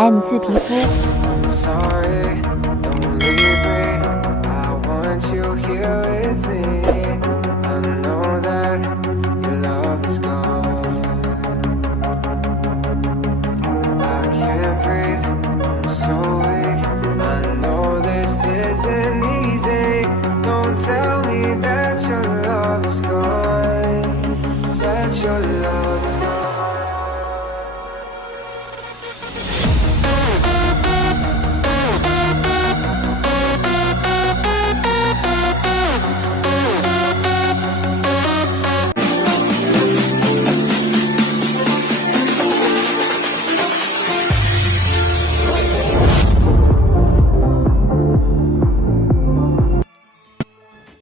M4皮肤。 I'm sorry, don't leave me. I want you here with me. I know that your love is gone. I can't breathe, I'm so weak. I know this isn't easy. Don't tell me that your love is gone. That your love is gone.